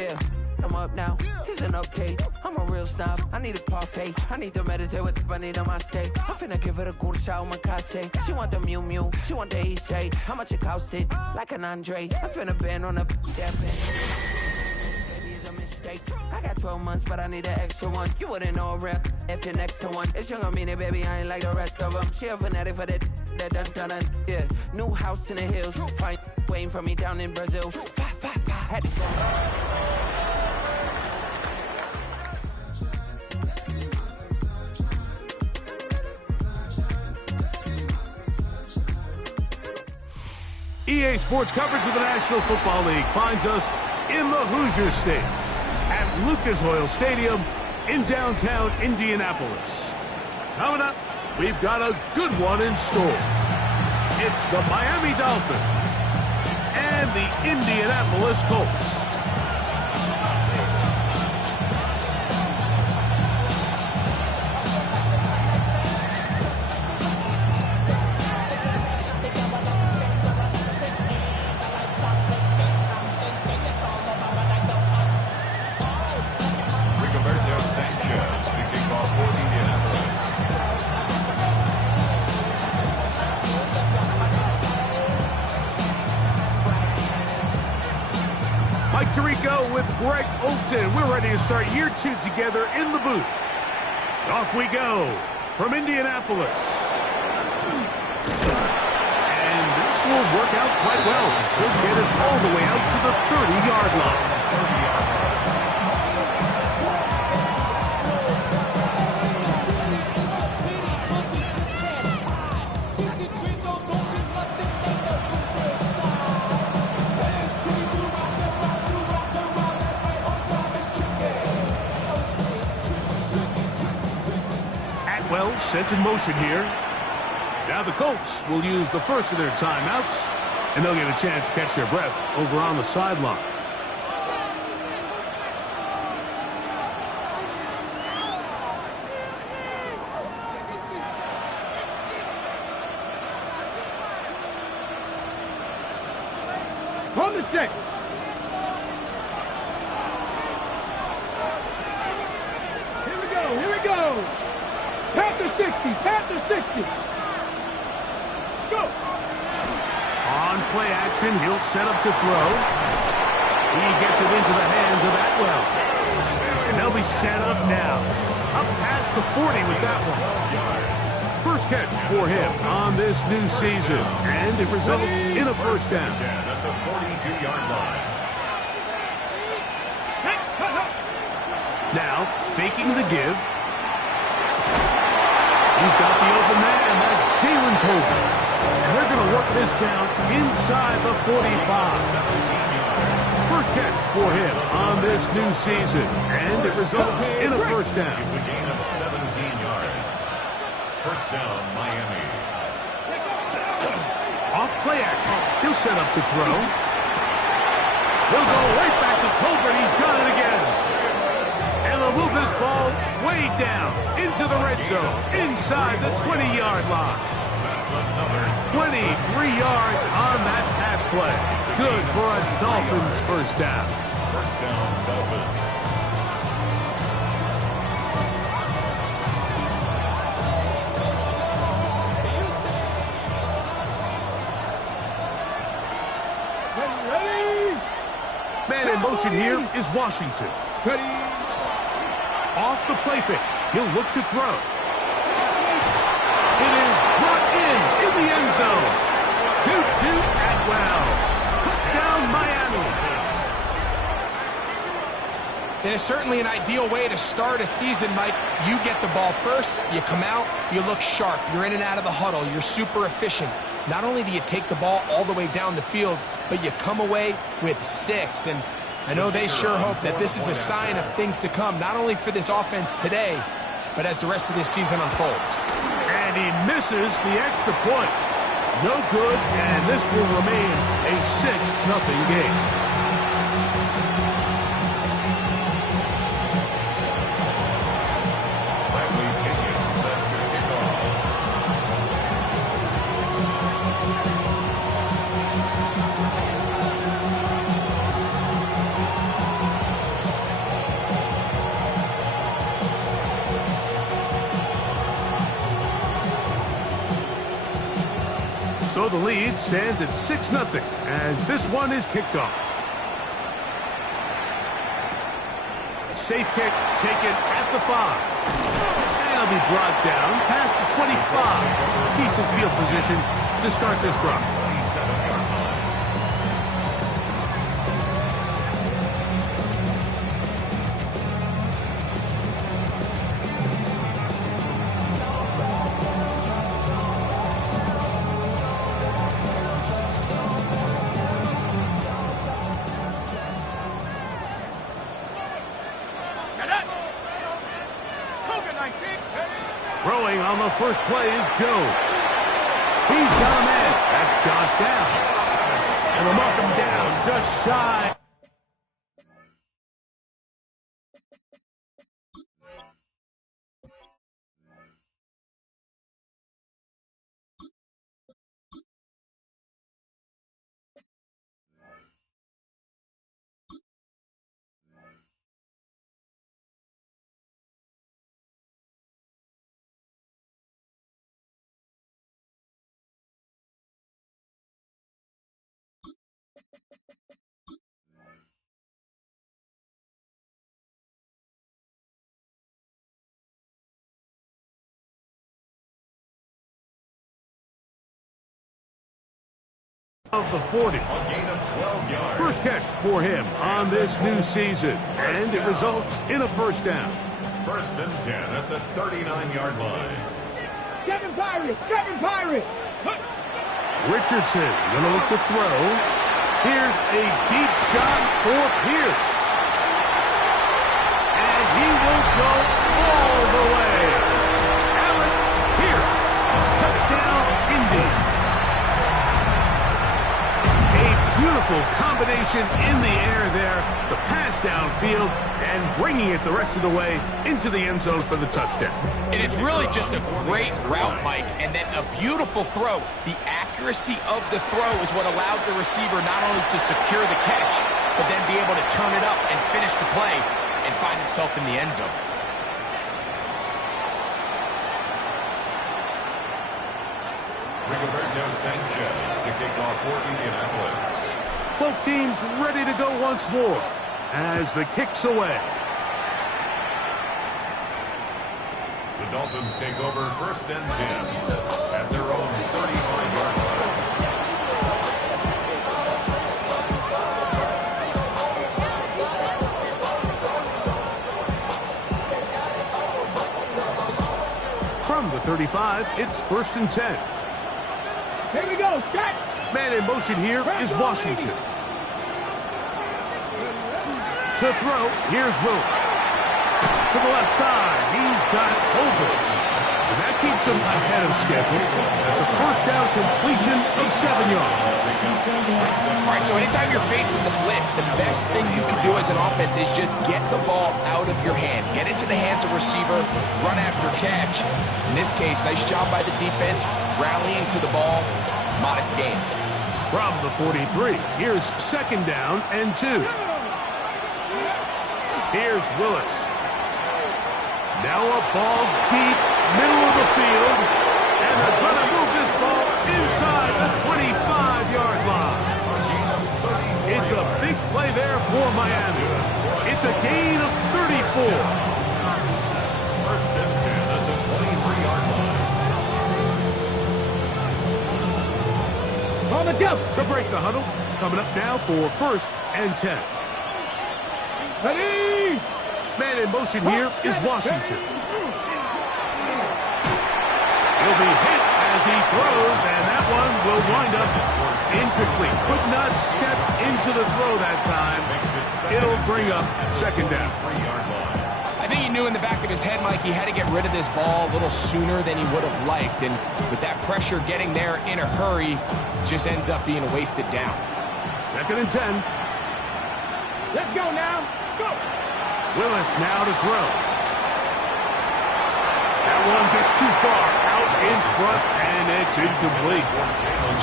Yeah, I'm up now. He's an update. I'm a real snob. I need a parfait. I need to meditate with the bunny on my steak. I'm finna give it a good shot with my case. She want the Mew Mew. She want the East J. How much it costed? Like an Andre. I spent a band on a that baby is a mistake. I got 12 months, but I need an extra one. You wouldn't know a rep if you're next to one. It's young, I mean it, baby. I ain't like the rest of them. She a fanatic for that dun dun dun. Yeah, new house in the hills. Fine, waiting for me down in Brazil. Had to go. EA Sports coverage of the National Football League finds us in the Hoosier State at Lucas Oil Stadium in downtown Indianapolis. Coming up, we've got a good one in store. It's the Miami Dolphins and the Indianapolis Colts. Mike Tirico with Greg Olsen. We're ready to start year 2 together in the booth. Off we go from Indianapolis. And this will work out quite well. He'll get it all the way out to the 30-yard line. Well, sent in motion here. Now the Colts will use the first of their timeouts, and they'll get a chance to catch their breath over on the sideline. On the check. Here we go. Panther 60, Panther 60. Let's go. On play action, he'll set up to throw. He gets it into the hands of Atwell. And they'll be set up now. Up past the 40 with that one. First catch for him on this new season. And it results in a first down. At the 42-yard line. Now, faking the give. He's got the open man. That's Jalen Tolbert. And they're going to work this down inside the 45. First catch for him on this new season. And it results in a first down. It's a gain of 17 yards. First down, Miami. Off play action. He'll set up to throw. He'll go right back to Tolbert. He's got it again. And they'll move this ball way down into the red zone, inside the 20-yard line. 23 yards on that pass play. Good for a Dolphins first down. First down, Dolphins. Ready? Man in motion here is Washington. Ready? Off the play fake. He'll look to throw. It is brought in the end zone. Tutu Atwell. Touchdown, Miami. It is certainly an ideal way to start a season, Mike. You get the ball first, you come out, you look sharp, you're in and out of the huddle, you're super efficient. Not only do you take the ball all the way down the field, but you come away with 6. And I know they sure hope that this is a sign of things to come, not only for this offense today, but as the rest of this season unfolds. And he misses the extra point. No good, and this will remain a 6-0 game. So the lead stands at 6-0 as this one is kicked off. A safe kick taken at the 5. And it'll be brought down past the 25. Decent field position to start this drive. 27-yard line. Throwing on the first play is Jones. He's got a man. That's Josh Downs. And they'll mark him down just shy. Of the 40. A gain of 12 yards. First catch for him on this new season, and it results in a first down. 1st and 10 at the 39-yard line. Kevin Pirates! Kevin Pirates! Richardson will look to throw. Here's a deep shot for Pierce. And he will go all the way. Alec Pierce. Touchdown, Indians. Beautiful combination in the air there. The pass downfield and bringing it the rest of the way into the end zone for the touchdown. And it's really just a great route, Mike, and then a beautiful throw. The accuracy of the throw is what allowed the receiver not only to secure the catch, but then be able to turn it up and finish the play and find himself in the end zone. Rigoberto Sanchez to kick off for Indianapolis. Both teams ready to go once more as the kick's away. The Dolphins take over 1st and 10 at their own 35-yard line. From the 35, it's 1st and 10. Here we go, set! Man in motion here is Washington. To throw, here's Willis. To the left side, he's got Tobin. And that keeps him ahead of schedule. That's a first down completion of 7 yards. All right, so anytime you're facing the blitz, the best thing you can do as an offense is just get the ball out of your hand. Get into the hands of receiver, run after catch. In this case, nice job by the defense, rallying to the ball. Modest gain. From the 43, here's 2nd down and 2. Here's Willis. Now a ball deep, middle of the field, and they're going to move this ball inside the 25-yard line. It's a big play there for Miami. It's a gain of 34. 1st and 10 at the 23-yard line. On the jump! To break the huddle, coming up now for 1st and 10. Ready! Man in motion here is Washington. He'll be hit as he throws, and that one will wind up incomplete. Could not step into the throw that time. It'll bring up 2nd down. 3-yard line. I think he knew in the back of his head, Mike, he had to get rid of this ball a little sooner than he would have liked. And with that pressure getting there in a hurry, just ends up being a wasted down. 2nd and 10. Let's go now! Go! Willis now to throw. That one just too far out in front, and it's incomplete.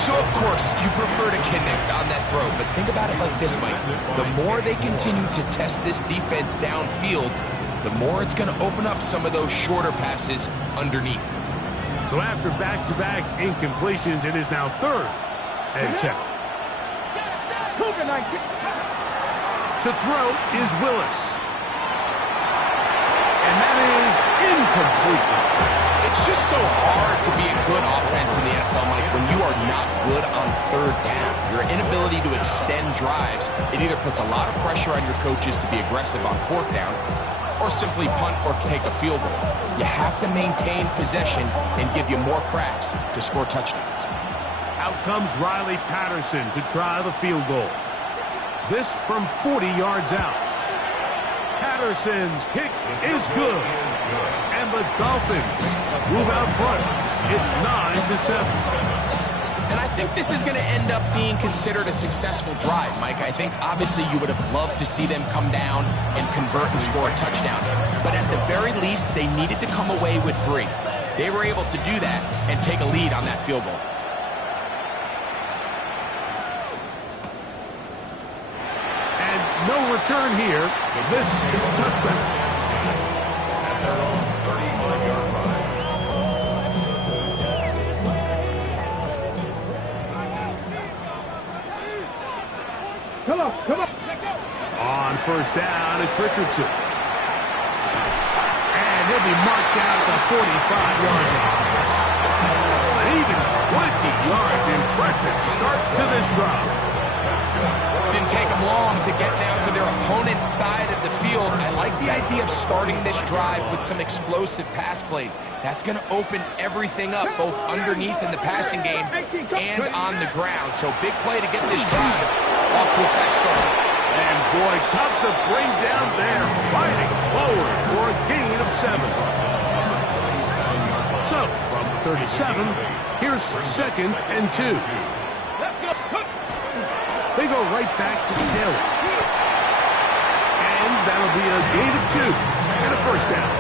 So, of course, you prefer to connect on that throw, but think about it like this, Mike. The more they continue to test this defense downfield, the more it's going to open up some of those shorter passes underneath. So after back-to-back incompletions, it is now 3rd and 10. To throw is Willis. And that is incomplete. It's just so hard to be a good offense in the NFL, Mike, when you are not good on 3rd down. Your inability to extend drives, it either puts a lot of pressure on your coaches to be aggressive on 4th down, or simply punt or take a field goal. You have to maintain possession and give you more cracks to score touchdowns. Out comes Riley Patterson to try the field goal. This from 40 yards out. Patterson's kick is good. And the Dolphins move out front. It's 9-7. And I think this is going to end up being considered a successful drive, Mike. I think obviously you would have loved to see them come down and convert and score a touchdown. But at the very least, they needed to come away with 3. They were able to do that and take a lead on that field goal. And no return here. This is a touchback. At their own 35-yard line. Come on, come on. On 1st down, it's Richardson. And he'll be marked down at the 45-yard line. An even 20 yards. Impressive start to this drive. Didn't take them long to get down to their opponent's side of the field. I like the idea of starting this drive with some explosive pass plays. That's going to open everything up, both underneath in the passing game and on the ground. So big play to get this drive off to a fast start. And boy, tough to bring down there, fighting forward for a gain of 7. So, from the 37, here's 2nd and 2. They go right back to Taylor. And that'll be a gain of 2 and a 1st down.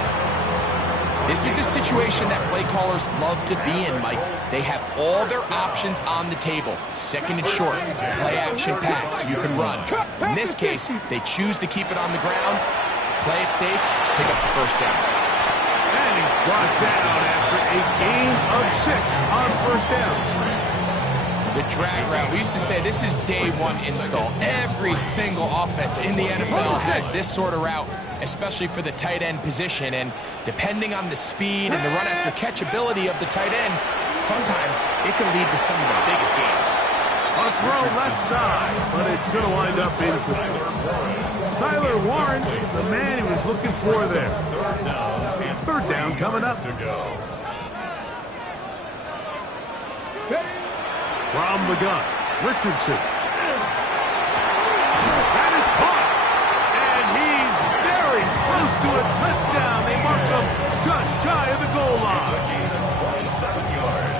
This is a situation that play callers love to be in, Mike. They have all their options on the table. 2nd and short, play action pass, you can run. In this case, they choose to keep it on the ground, play it safe, pick up the 1st down. And he's brought down after a gain of 6 on 1st down. The drag route, we used to say this is day 1 install. Every single offense in the NFL has this sort of route, especially for the tight end position. And depending on the speed and the run after catch ability of the tight end, sometimes it can lead to some of the biggest gains. A throw left side, but it's going to wind up incomplete. Tyler Warren, the man he was looking for there. 3rd down coming up. From the gun, Richardson. That is caught. And he's very close to a touchdown. They mark him just shy of the goal line.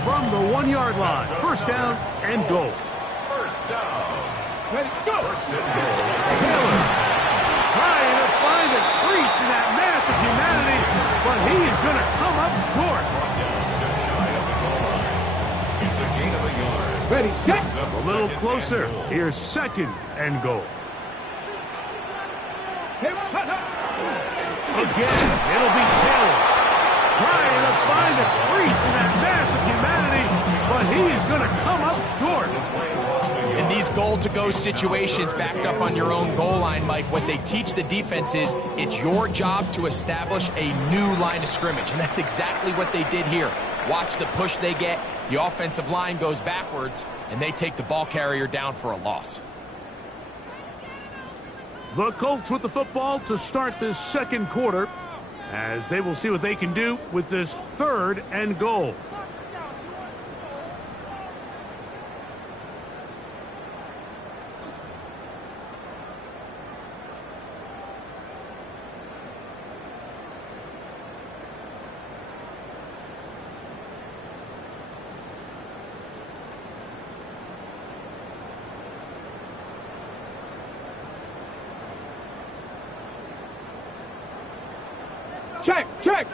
From the 1-yard line, 1st down and goal. 1st down. Let's go. 1st and goal. Taylor trying to find a crease in that mass of humanity, but he is going to come up short. Just shy of the goal line. It's a gain of a yard. Ready, set. A little closer. Here's 2nd and goal. Again, it'll be Taylor. Trying to find a crease in that mass of humanity, but he is going to come up short. In these goal-to-go situations backed up on your own goal line, Mike, what they teach the defense is it's your job to establish a new line of scrimmage, and that's exactly what they did here. Watch the push they get. The offensive line goes backwards, and they take the ball carrier down for a loss. The Colts with the football to start this 2nd quarter, as they will see what they can do with this 3rd and goal. Check, check.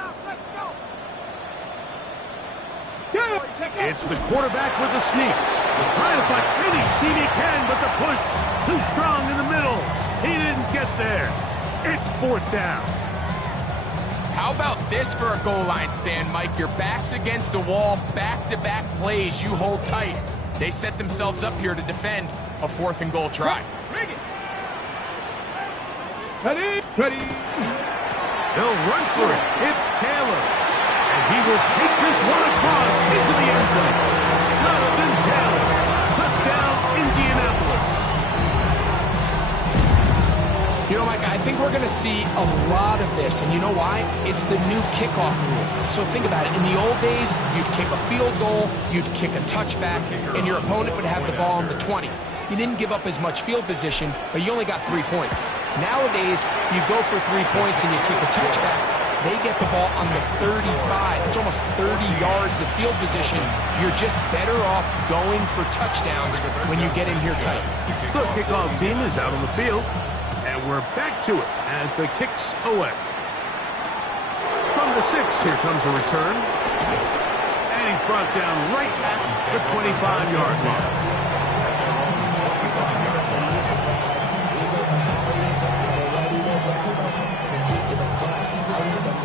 It's the quarterback with the sneak. They're trying to find any seam he can, but the push too strong in the middle. He didn't get there. It's 4th down. How about this for a goal line stand, Mike? Your back's against the wall, back-to-back plays, you hold tight. They set themselves up here to defend a 4th and goal try. Ready? Ready? They'll run for it. It's Taylor. And he will take this one across into the end zone. Jonathan Taylor. Touchdown, Indianapolis. You know, Mike, I think we're going to see a lot of this, and you know why? It's the new kickoff rule. So think about it. In the old days, you'd kick a field goal, you'd kick a touchback, and your opponent would have the ball on the 20. You didn't give up as much field position, but you only got 3 points. Nowadays, you go for 3 points and you kick a touchback. They get the ball on the 35. It's almost 30 yards of field position. You're just better off going for touchdowns when you get in here tight. The kickoff team is out on the field. And we're back to it as the kick's away. From the 6, here comes a return. And he's brought down right at the 25-yard line.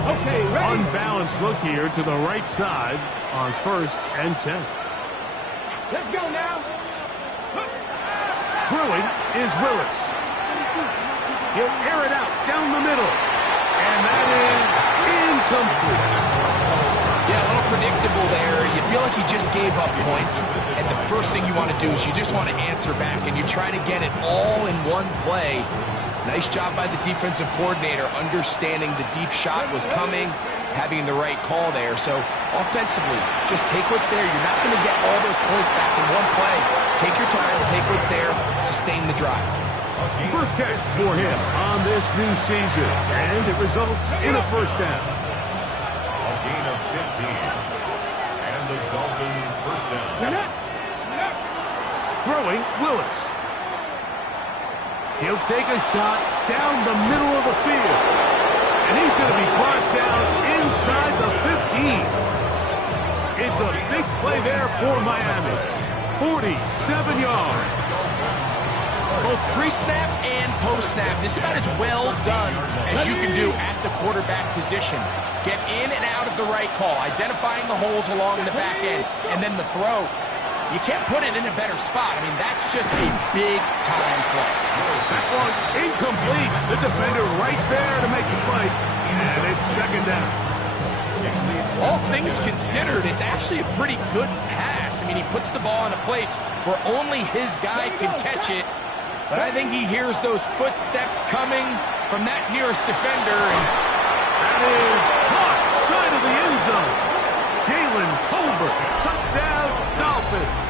Okay, ready? Unbalanced look here to the right side on 1st and 10. Let's go now. Throwing is Willis. He'll air it out down the middle. And that is incomplete. Yeah, a little predictable there. You feel like he just gave up points. And the first thing you want to do is you just want to answer back. And you try to get it all in one play. Nice job by the defensive coordinator understanding the deep shot was coming, having the right call there. So offensively, just take what's there. You're not going to get all those points back in one play. Take your time, take what's there, sustain the drive. First catch for him on this new season, and it results in a 1st down. A gain of 15. And the Dolphins 1st down. Throwing, Willis. He'll take a shot down the middle of the field. And he's going to be brought down inside the 15. It's a big play there for Miami. 47 yards. Both pre-snap and post-snap, this is about as well done as you can do at the quarterback position. Get in and out of the right call, identifying the holes along the back end, and then the throw. You can't put it in a better spot. I mean, that's just a big-time play. That's one incomplete. The defender right there to make the play, and it's 2nd down. All things considered, it's actually a pretty good pass. I mean, he puts the ball in a place where only his guy can catch it. But I think he hears those footsteps coming from that nearest defender. And that is caught side of the end zone. Jalen Tolbert, touchdown Dolphins.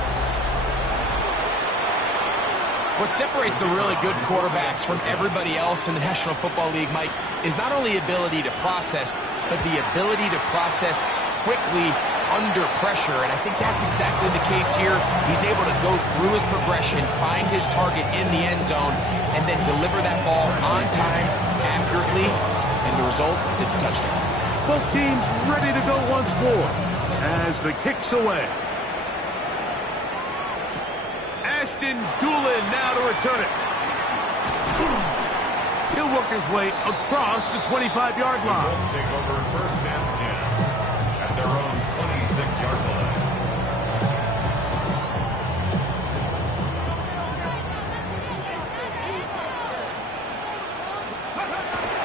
What separates the really good quarterbacks from everybody else in the National Football League, Mike, is not only ability to process, but the ability to process quickly under pressure, and I think that's exactly the case here. He's able to go through his progression, find his target in the end zone, and then deliver that ball on time, accurately, and the result is a touchdown. Both teams ready to go once more as the kick's away. Ashton Dulin now to return it. He'll work his way across the 25-yard line. Let's take over 1st and 10 at their own 26-yard line.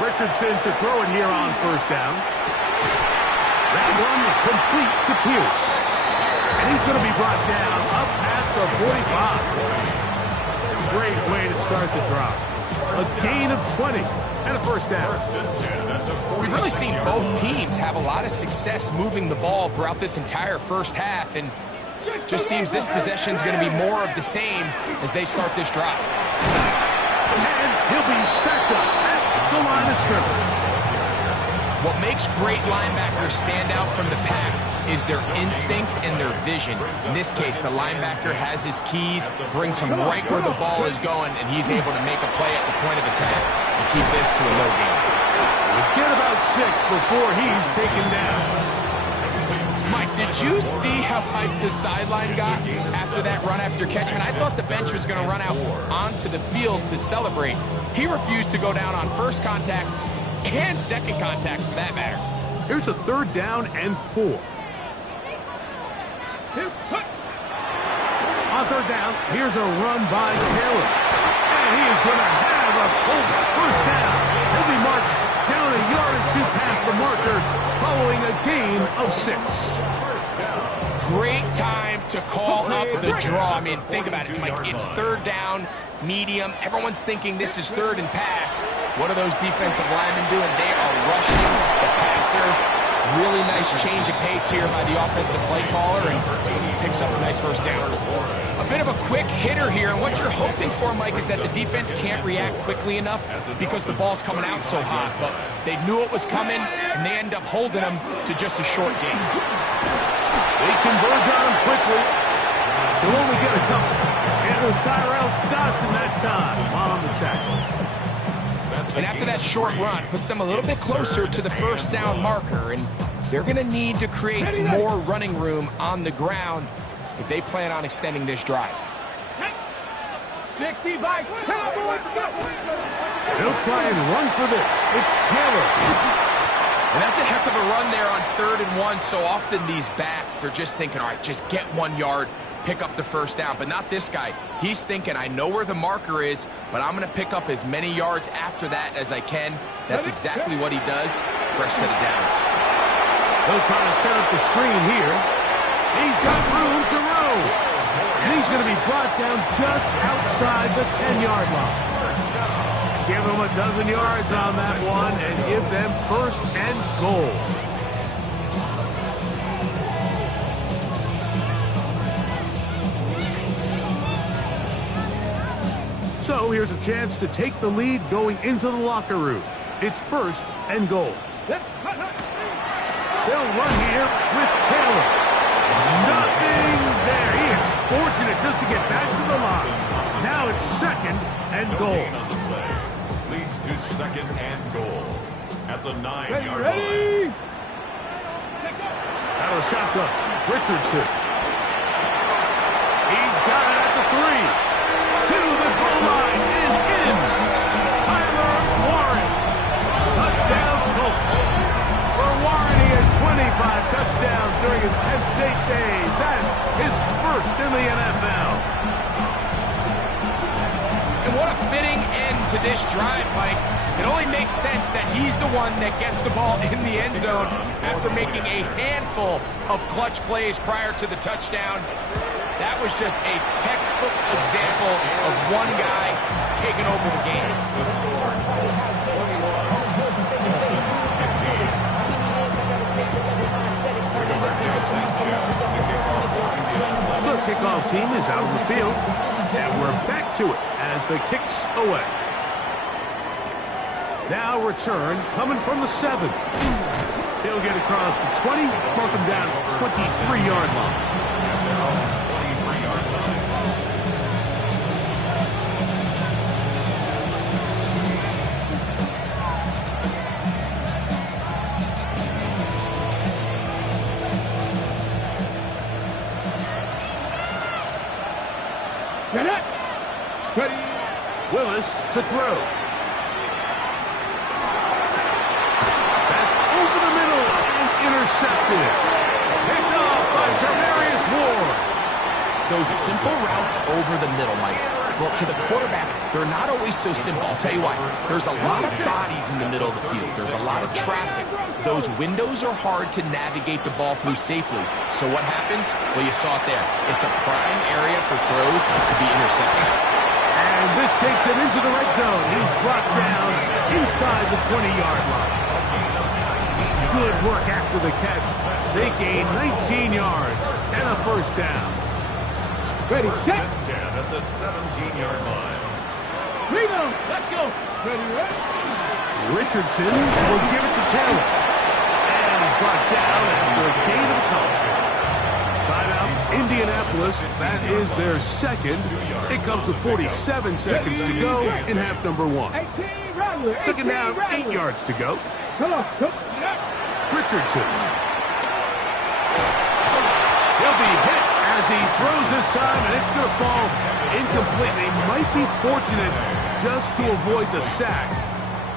Richardson to throw it here on 1st down. That one complete to Pierce. And he's going to be brought down up past the 45. Great way to start the drive. A gain of 20 and a 1st down. We've really seen both teams have a lot of success moving the ball throughout this entire 1st half, and just seems this possession is going to be more of the same as they start this drive. And he'll be stacked up at the line of scrimmage. What makes great linebackers stand out from the pack is their instincts and their vision. In this case, the linebacker has his keys, brings him right where the ball is going, and he's able to make a play at the point of attack and keep this to a low gain. We'll get about 6 before he's taken down. Mike, did you see how hyped the sideline got after that run after catch? I mean, I thought the bench was going to run out onto the field to celebrate. He refused to go down on first contact, and second contact for that matter. Here's a 3rd down and 4. On 3rd down, here's a run by Taylor. And he is going to have a Colts 1st down. He'll be marked down a yard or 2 past the marker following a gain of 6. Great time to call up the draw. I mean, think about it, Mike. It's 3rd down, medium. Everyone's thinking this is 3rd and pass. What are those defensive linemen doing? They are rushing the passer. Really nice change of pace here by the offensive play caller, and picks up a nice 1st down. A bit of a quick hitter here, and what you're hoping for, Mike, is that the defense can't react quickly enough because the ball's coming out so hot. But they knew it was coming, and they end up holding them to just a short gain. They converge on him quickly. They'll only get a couple. And it was Tyrell Dodson that time on the tackle. And after that short run, puts them a little bit closer to the 1st down marker, and they're going to need to create more running room on the ground if they plan on extending this drive. 60 by Cowboys. They'll try and run for this. It's Taylor. And that's a heck of a run there on 3rd and 1. So often these backs, they're just thinking, all right, just get 1 yard, pick up the 1st down. But not this guy. He's thinking, I know where the marker is, but I'm going to pick up as many yards after that as I can. That's exactly what he does. Fresh set of downs. They'll try to set up the screen here. He's got room to row. And he's going to be brought down just outside the 10-yard line. Give them a dozen yards on that one and give them 1st and goal. So here's a chance to take the lead going into the locker room. It's 1st and goal. They'll run here with Taylor. Nothing there. He is fortunate just to get back to the line. Now it's 2nd and goal. Leads to 2nd and goal at the 9-yard line. Out of the shotgun, Richardson. He's got it at the 3. To the goal line and in. Tyler Warren. Touchdown Colts. For Warren, he had 25 touchdowns during his Penn State days. That is 1st in the NFL. And what a fitting end to this drive, Mike. It only makes sense that he's the one that gets the ball in the end zone after making a handful of clutch plays prior to the touchdown. That was just a textbook example of one guy taking over the game. The kickoff team is out on the field, and we're back to it as the kick's away. Now return coming from the 7. He'll get across the 20, mark him down at the 23-yard line. Get it. Ready. Willis to throw. That's over the middle and intercepted. Picked off by Tarvarius Ward. Those simple routes over the middle, Mike. Well, to the quarterback, they're not always so simple. I'll tell you why. There's a lot of bodies in the middle of the field. There's a lot of traffic. Those windows are hard to navigate the ball through safely. So what happens? Well, you saw it there. It's a prime area for throws to be intercepted. And this takes him into the red zone. He's brought down inside the 20-yard line. Good work after the catch. They gain 19 yards and a 1st down. Ready, set. 10 at the 17-yard line. Rebound. Let's go. Ready, ready. Richardson will give it to Taylor. And he's brought down after a gain of a couple. Timeout, Indianapolis. That is their 2nd. It comes with 47 seconds to go in half number 1. 2nd down, 8 yards to go. Come on. Richardson. He'll be hit as he throws this time, and it's going to fall incomplete. They might be fortunate just to avoid the sack.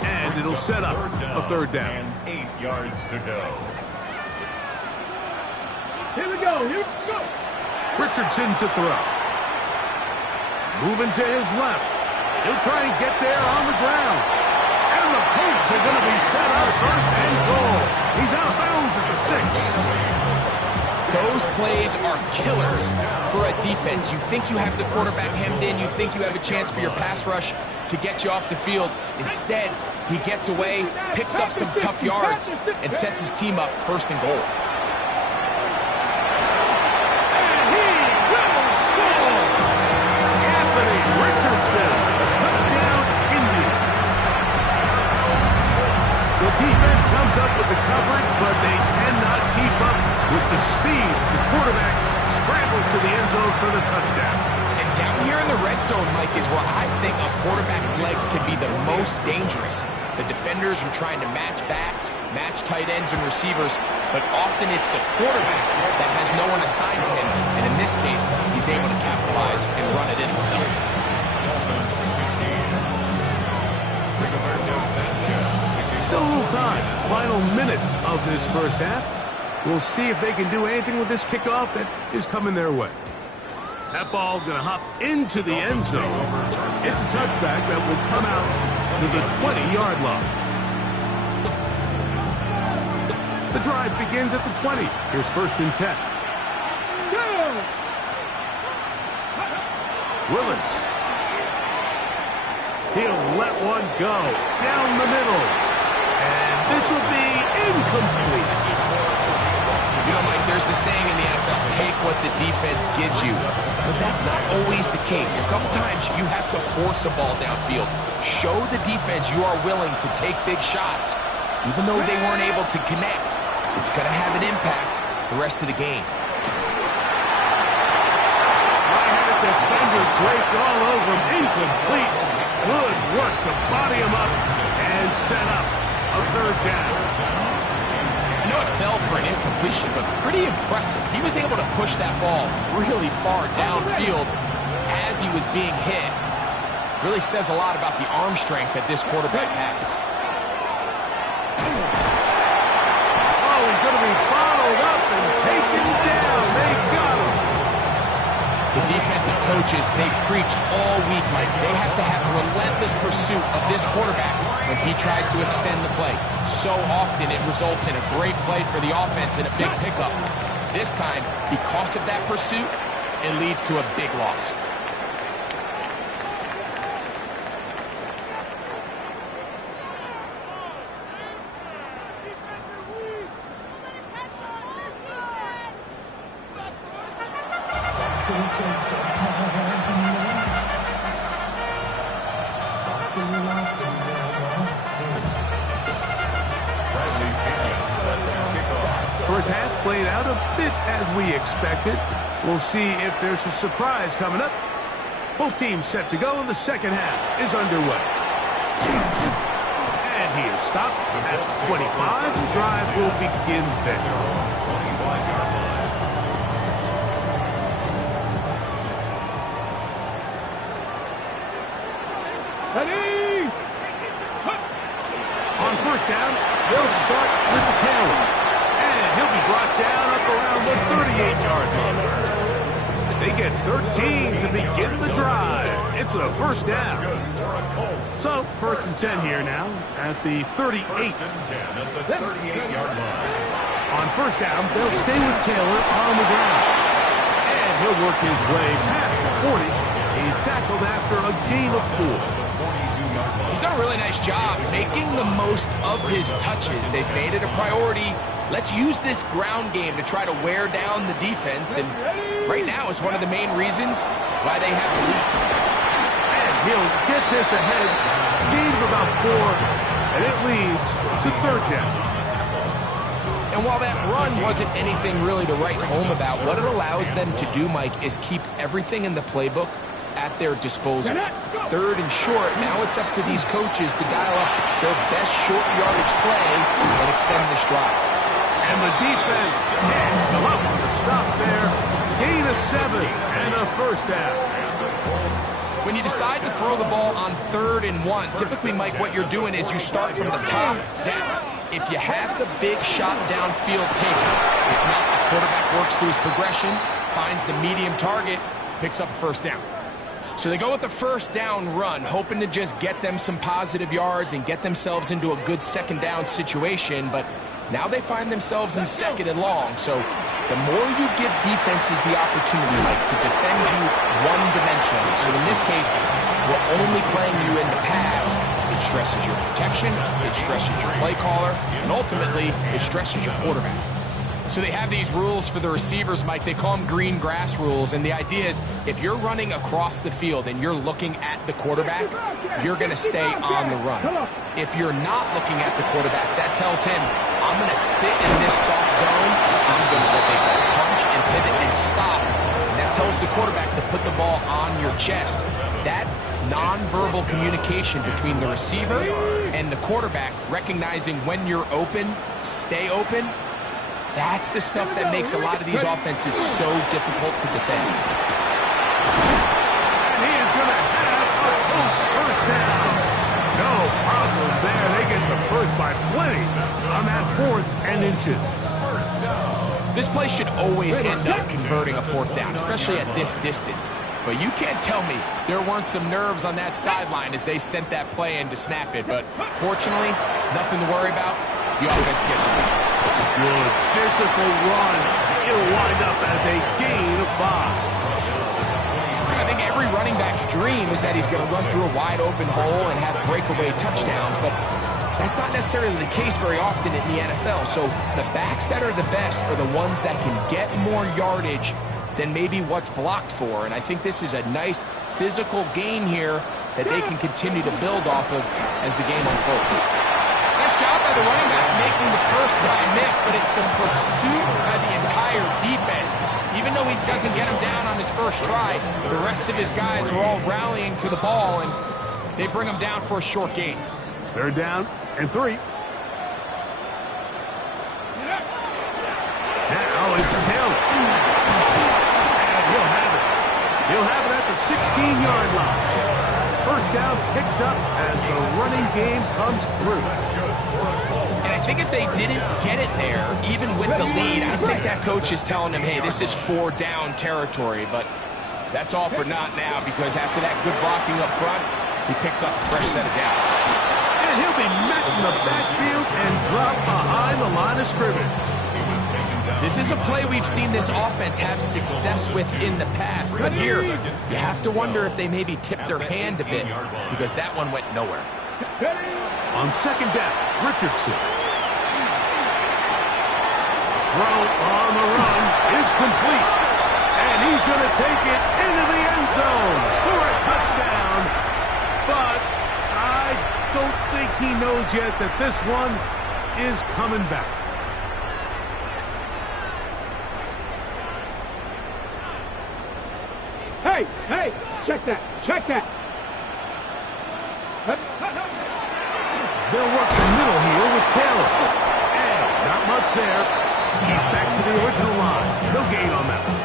And it'll set up a third down. And 8 yards to go. Here we go. Here we go. Richardson to throw. Moving to his left. He'll try and get there on the ground. And the Colts are going to be set up first and goal. He's out of bounds at the 6. Those plays are killers for a defense. You think you have the quarterback hemmed in. You think you have a chance for your pass rush to get you off the field. Instead, he gets away, picks up some tough yards, and sets his team up first and goal. Richardson, touchdown, Indy. The defense comes up with the coverage, but they cannot keep up with the speed as the quarterback scrambles to the end zone for the touchdown. And down here in the red zone, Mike, is where I think a quarterback's legs can be the most dangerous. The defenders are trying to match backs, match tight ends and receivers, but often it's the quarterback that has no one assigned to him. And in this case, he's able to capitalize and run it in himself. Still a little time. Final minute of this first half. We'll see if they can do anything with this kickoff that is coming their way. That ball going to hop into the end zone. It's a touchback that will come out to the 20-yard line. The drive begins at the 20. Here's first and 10. Willis. He'll let one go down the middle. And this will be incomplete. You know, Mike, there's the saying in the NFL, take what the defense gives you. But that's not always the case. Sometimes you have to force a ball downfield. Show the defense you are willing to take big shots. Even though they weren't able to connect, it's going to have an impact the rest of the game. Defender draped all over him. Incomplete. Good work to body him up and set up a third down. I know it fell for an incompletion, but pretty impressive. He was able to push that ball really far downfield as he was being hit. Really says a lot about the arm strength that this quarterback has. Oh, he's going to be followed up and taken down. They got him. The defensive coaches, they preached all week, Mike. They have to have relentless pursuit of this quarterback when he tries to extend the play. So often it results in a great play for the offense and a big pickup. This time, because of that pursuit, it leads to a big loss. First half played out a bit as we expected. We'll see if there's a surprise coming up. Both teams set to go, and the second half is underway. And he is stopped at 25. The drive will begin there. On first down, they'll start with Taylor. And he'll be brought down up around the 38-yard line. They get 13 to begin the drive. It's a first down. So, first and 10 here now at the 38. On first down, they'll stay with Taylor on the ground. And he'll work his way past the 40. He's tackled after a gain of 4. He's done a really nice job making the most of his touches. They've made it a priority. Let's use this ground game to try to wear down the defense. And right now is one of the main reasons why they have the lead. And he'll get this ahead. Gain of about 4. And it leads to third down. And while that run wasn't anything really to write home about, what it allows them to do, Mike, is keep everything in the playbook at their disposal. Third and short, now it's up to these coaches to dial up their best short yardage play and extend this drive. And the defense can't come up with a stop there. Gain of 7 and a first down. When you decide to throw the ball on 3rd and 1, typically, Mike, what you're doing is you start from the top down. If you have the big shot downfield, take it. If not, the quarterback works through his progression, finds the medium target, picks up a first down. So they go with the first down run, hoping to just get them some positive yards and get themselves into a good second down situation, but now they find themselves in 2nd and long. So the more you give defenses the opportunity, Mike, to defend you one-dimensionally. So in this case, we're only playing you in the pass. It stresses your protection, it stresses your play caller, and ultimately, it stresses your quarterback. So they have these rules for the receivers, Mike. They call them green grass rules, and the idea is if you're running across the field and you're looking at the quarterback, you're going to stay on the run. If you're not looking at the quarterback, that tells him, I'm going to sit in this soft zone, I'm going to what they call punch and pivot and stop, and that tells the quarterback to put the ball on your chest. That nonverbal communication between the receiver and the quarterback, recognizing when you're open, stay open, that's the stuff that makes a lot of these offenses so difficult to defend. And he is going to have a first down. No problem there. They get the first by plenty on that 4th and inches. This play should always end up converting a 4th down, especially at this distance. But you can't tell me there weren't some nerves on that sideline as they sent that play in to snap it. But fortunately, nothing to worry about. The offense gets it. Good physical run. It'll wind up as a gain of 5. I think every running back's dream is that he's going to run through a wide open hole and have breakaway touchdowns, but that's not necessarily the case very often in the NFL. So the backs that are the best are the ones that can get more yardage than maybe what's blocked for. And I think this is a nice physical gain here that they can continue to build off of as the game unfolds. Nice job by the running back making the first guy miss, but it's the pursuit by the entire defense. Even though he doesn't get him down on his first try, the rest of his guys are all rallying to the ball, and they bring him down for a short gain. 3rd down and 3. Now it's Taylor. And he'll have it. He'll have it at the 16-yard line. First down picked up as the running game comes through. And I think if they didn't get it there, even with the lead, I think that coach is telling them, hey, this is 4-down territory. But that's all for naught now, because after that good blocking up front, he picks up a fresh set of downs. And he'll be met in the backfield and dropped behind the line of scrimmage. This is a play we've seen this offense have success with in the past, but here, you have to wonder if they maybe tipped their hand a bit, because that one went nowhere. On 2nd down, Richardson. Throw on the run is complete, and he's going to take it into the end zone for a touchdown, but I don't think he knows yet that this one is coming back. Hey, check that. They'll work the middle here with Taylor. And not much there. He's back to the original line. No gain on that one.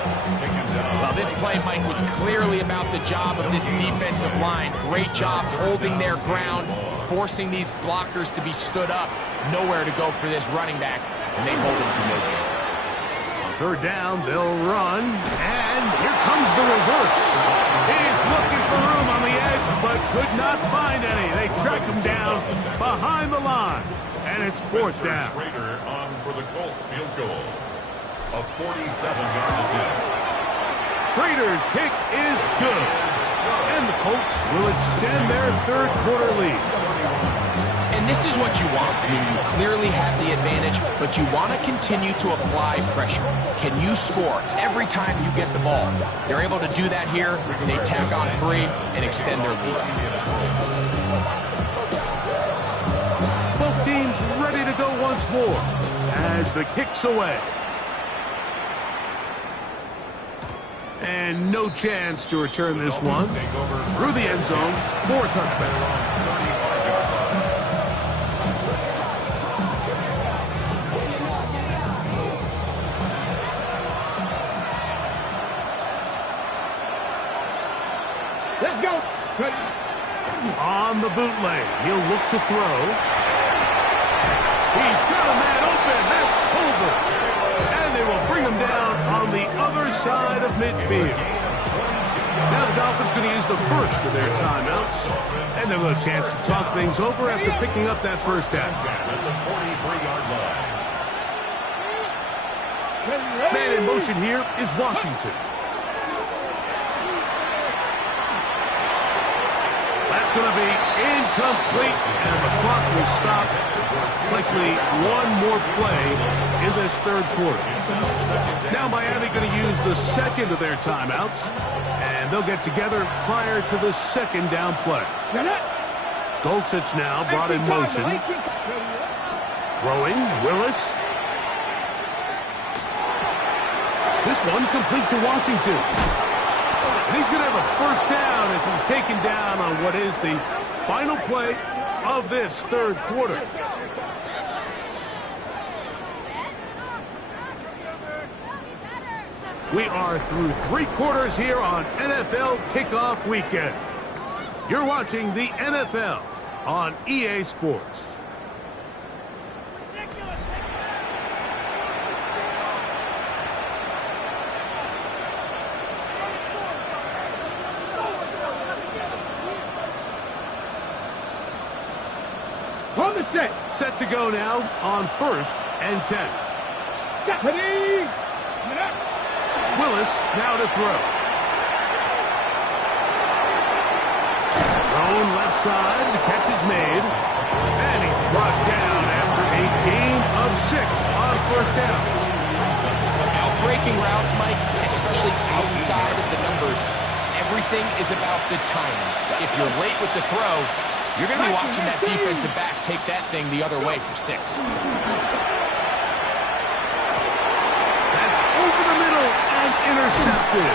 Well, this play, Mike, was clearly about the job of this defensive line. Great job holding their ground, forcing these blockers to be stood up. Nowhere to go for this running back, and they hold him to no gain. 3rd down, they'll run, and here comes the reverse. He's looking for room on the edge, but could not find any. They track him down behind the line, and it's 4th down. Schrader on for the Colts field goal. A 47-yard attempt. Schrader's kick is good, and the Colts will extend their 3rd quarter lead. And this is what you want. I mean, you clearly have the advantage, but you want to continue to apply pressure. Can you score every time you get the ball? They're able to do that here. They tack on 3 and extend their lead. Both teams ready to go once more as the kick's away. And no chance to return this one through the end zone for a touchback. go. Ready. On the bootleg, he'll look to throw. He's got a man open. That's Tolbert. And they will bring him down on the other side of midfield. Now the Dolphins going to use the first of their timeouts. And they'll have a chance to talk things over after picking up that first down. At the 43-yard line. Man in motion here is Washington. That's going to be incomplete, and the clock will stop. Likely one more play in this third quarter. Now Miami going to use the second of their timeouts, and they'll get together prior to the second down play. Dulcich now brought in motion. Throwing, Willis. This one complete to Washington. And he's going to have a first down as he's taken down on what is the final play of this third quarter. We are through 3 quarters here on NFL Kickoff Weekend. You're watching the NFL on EA Sports. On the set. Set to go now on 1st and 10. Ready. Willis now to throw. Thrown left side, the catch is made. And he's brought down after a gain of 6 on first down. Now, breaking routes, Mike, especially outside of the numbers, everything is about the timing. If you're late with the throw, you're going to be watching that defensive back take that thing the other way for 6. That's over the middle and intercepted.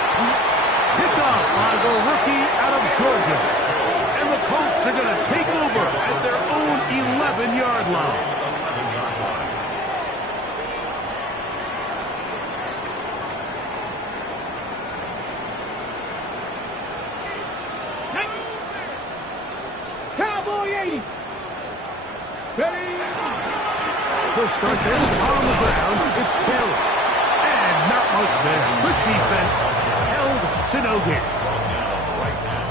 Picked off by the rookie out of Georgia. And the Colts are going to take over at their own 11-yard line. Cowboy 80. Ready. He'll start this on the ground. It's Taylor. And not much there. Good defense. Held to no gain.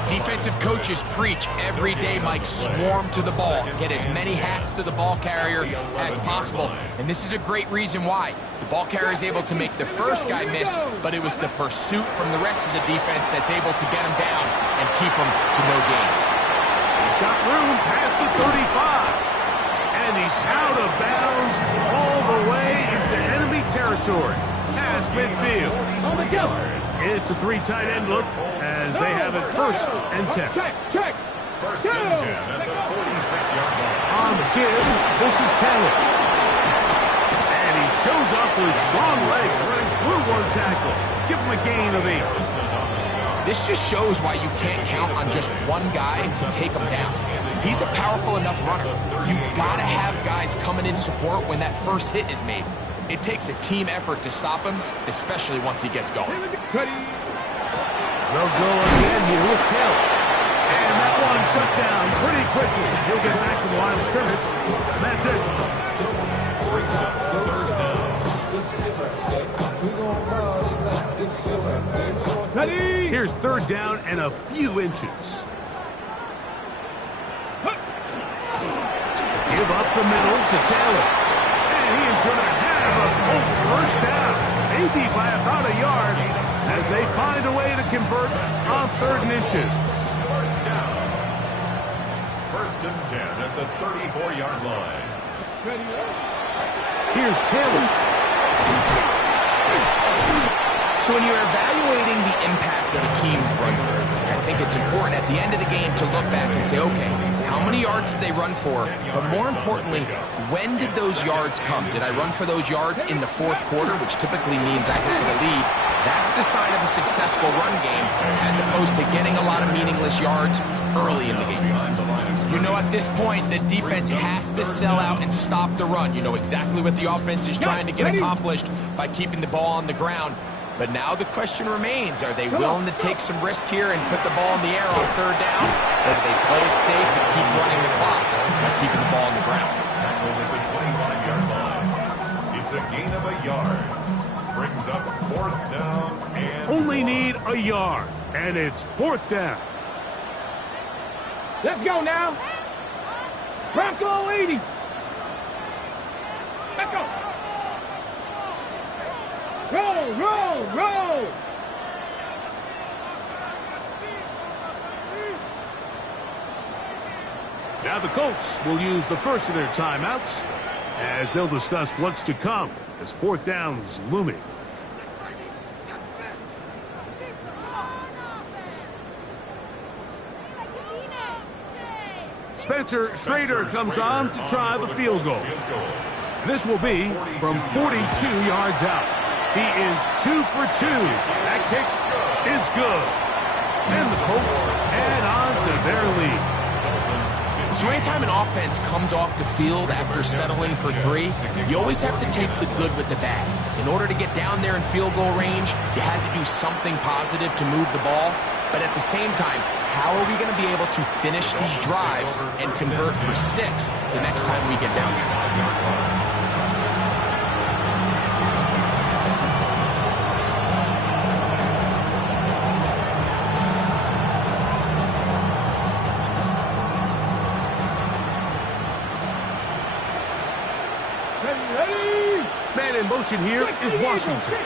Defensive coaches preach every day, Mike, swarm to the ball. Get as many hats to the ball carrier as possible. And this is a great reason why. The ball carrier is able to make the first guy miss, but it was the pursuit from the rest of the defense that's able to get him down and keep him to no gain. He's got room past the 35. And he's out of bounds all the way into enemy territory. Past midfield. On the go. It's a 3 tight end look as they have it 1st and 10. Check. 1st and 10 at the 46-yard line. On the give, this is Taylor. And he shows up with strong legs running through one tackle. Give him a gain of 8. This just shows why you can't count on just one guy to take him down. He's a powerful enough runner. You gotta have guys coming in support when that first hit is made. It takes a team effort to stop him, especially once he gets going. Ready. They'll go again here with Taylor. And that one shut down pretty quickly. He'll get back to the line of scrimmage. And that's it. Ready. Here's 3rd down and a few inches. Give up the middle to Taylor. And he is going to have a Colts first down. Maybe by about a yard as they find a way to convert on 3rd and inches. First down. 1st and 10 at the 34-yard line. Here's Taylor. So when you're evaluating the impact of a team's run, I think it's important at the end of the game to look back and say, okay, how many yards did they run for? But more importantly, when did those yards come? Did I run for those yards in the 4th quarter, which typically means I had the lead? That's the sign of a successful run game, as opposed to getting a lot of meaningless yards early in the game. You know at this point, the defense has to sell out and stop the run. You know exactly what the offense is trying to get accomplished by keeping the ball on the ground. But now the question remains, are they willing to take some risk here and put the ball in the air on third down? Or do they play it safe and keep running the clock by keeping the ball on the ground? Tackled at the 25-yard line. It's a gain of a yard. Brings up fourth down and... Only need a yard, and it's fourth down. Let's go now. Bronco 80. Let's go. Roll, roll, roll. Now the Colts will use the first of their timeouts as they'll discuss what's to come as fourth down's looming. Spencer Schrader comes on to try the field goal. This will be from 42 yards out. He is 2 for 2. That kick is good. And the Colts add on to their lead. So anytime an offense comes off the field after settling for 3, you always have to take the good with the bad. In order to get down there in field goal range, you had to do something positive to move the ball. But at the same time, how are we going to be able to finish these drives and convert for 6 the next time we get down there? Man in motion here is Washington.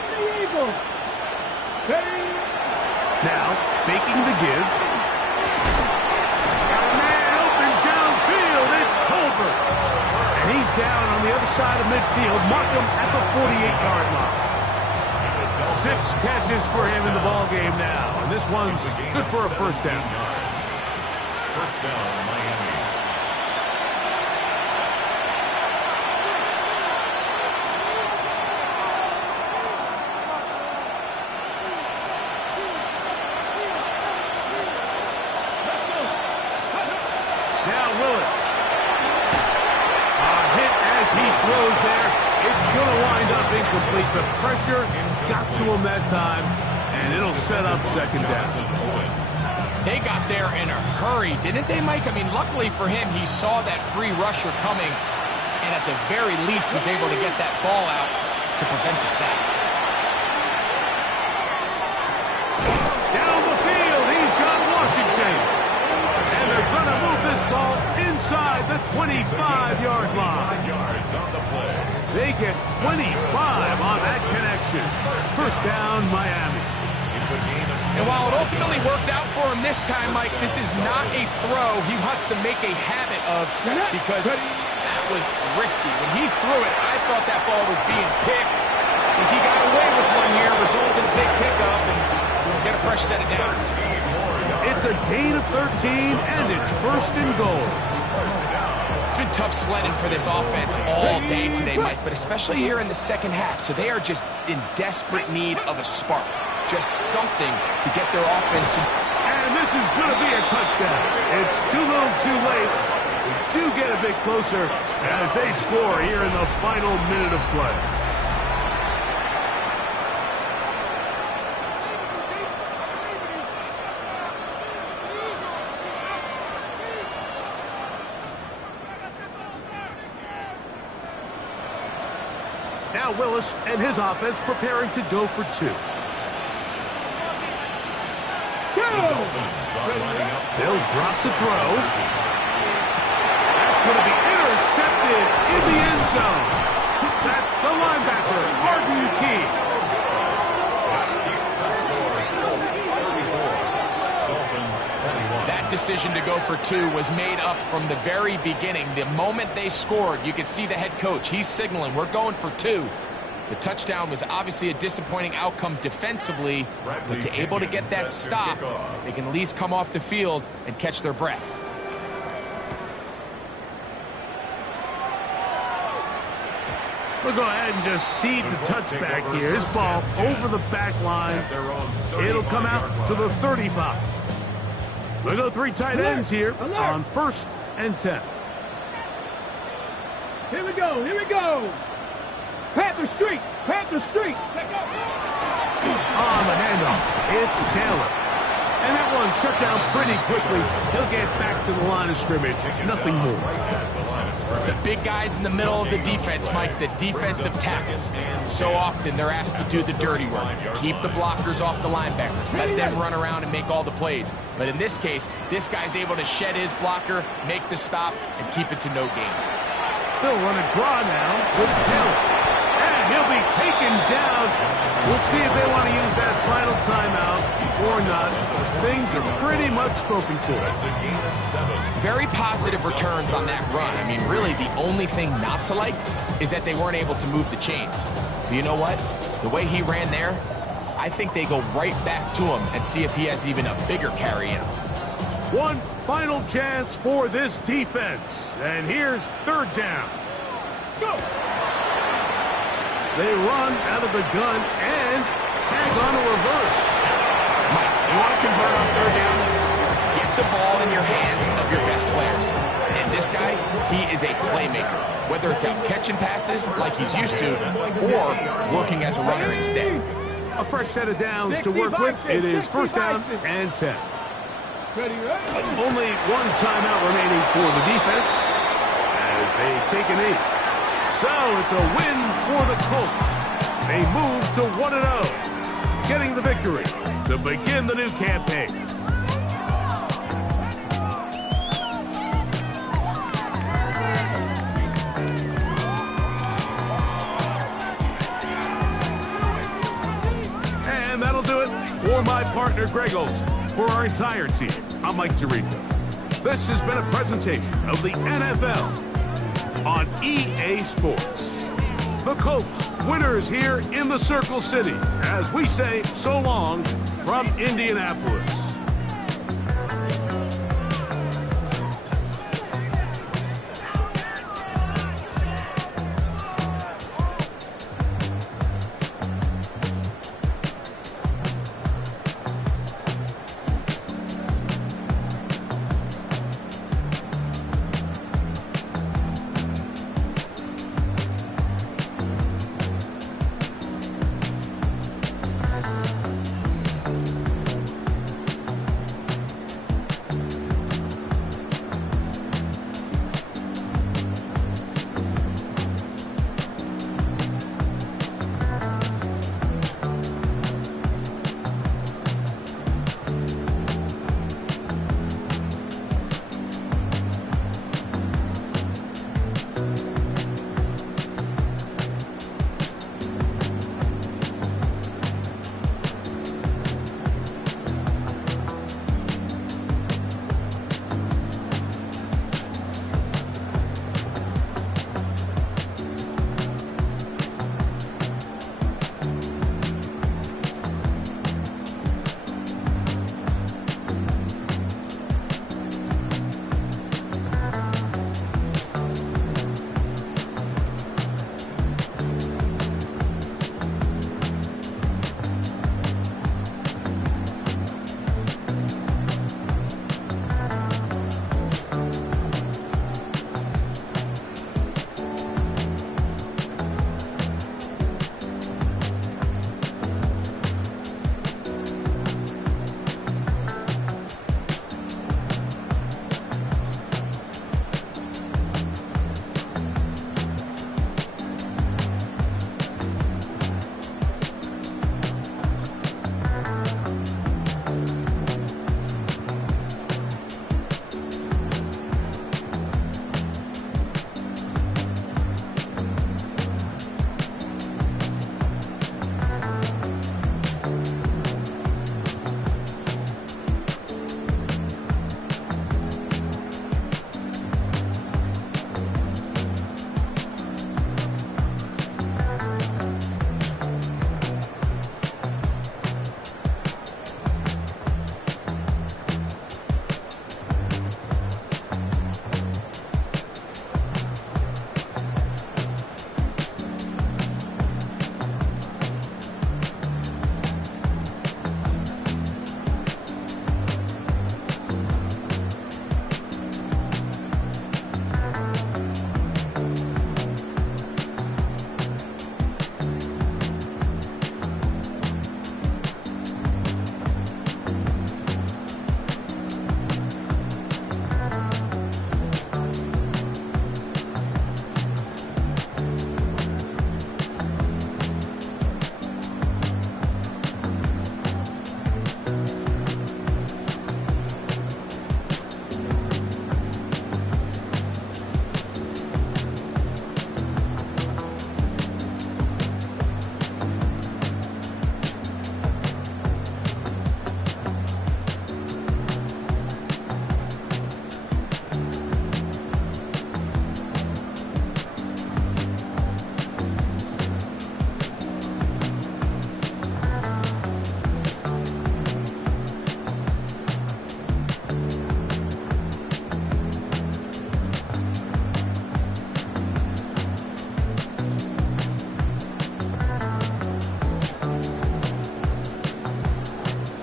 Now, faking the give. Got a man open downfield. It's Tolbert. And he's down on the other side of midfield. Mark him at the 48-yard line. 6 catches for him in the ballgame now. And this one's good for a first down. First down, Miami. Incomplete. The pressure got to him that time, and it'll set up second down. They got there in a hurry, didn't they, Mike? I mean, luckily for him, he saw that free rusher coming, and at the very least was able to get that ball out to prevent the sack. Down the field, he's got Washington. And they're going to move this ball inside the 25-yard line. Yards on the play. They get 25 on that connection. First down, Miami. It's a gain of 10. And while it ultimately worked out for him this time, Mike, this is not a throw he wants to make a habit of because that was risky. When he threw it, I thought that ball was being picked. If he got away with one here, results in a big pickup and we'll get a fresh set of downs. It's a gain of 13, and it's first and goal. It's been tough sledding for this offense all day today, Mike, but especially here in the second half. So they are just in desperate need of a spark. Just something to get their offense. And this is going to be a touchdown. It's too little too late. We do get a bit closer as they score here in the final minute of play. Now Willis and his offense preparing to go for 2. They'll drop to throw. That's going to be intercepted in the end zone. That's the linebacker, Arden Key. That decision to go for 2 was made up from the very beginning. The moment they scored, you could see the head coach. He's signaling, we're going for 2. The touchdown was obviously a disappointing outcome defensively, but to able to get that stop, they can at least come off the field and catch their breath. We'll go ahead and just cede the touchback here. This ball over the back line. It'll come out to the 35. We'll go 3 tight ends here on 1st and 10. Here we go, here we go. Panther Street, Panther Street. Let's go. On the handoff, it's Taylor. And that one shut down pretty quickly. He'll get back to the line of scrimmage. Nothing more. The big guys in the middle of the defense, Mike, the defensive tackles. So often they're asked to do the dirty work. Keep the blockers off the linebackers. Let them run around and make all the plays. But in this case, this guy's able to shed his blocker, make the stop, and keep it to no gain. They'll run a draw now with Taylor. And he'll be taken down. We'll see if they want to use that final timeout or not. Things are pretty much spoken for. That's a gain of 7. Very positive returns on that run. I mean, really, the only thing not to like is that they weren't able to move the chains. But you know what? The way he ran there, I think they go right back to him and see if he has even a bigger carry in him. One final chance for this defense. And here's third down. Go! They run out of the gun and tag on a reverse. Mike, you want to convert on third down? Get the ball in your hands of your best players. And this guy, he is a playmaker. Whether it's out catching passes like he's used to or working as a runner instead. A fresh set of downs to work with. It is first down and 10. Only one timeout remaining for the defense as they take a knee. So it's a win for the Colts. They move to 1-0, getting the victory to begin the new campaign. And that'll do it for my partner, Greg Olsen. For our entire team, I'm Mike Tirico. This has been a presentation of the NFL on EA Sports. The Colts, winners here in the Circle City, as we say so long from Indianapolis.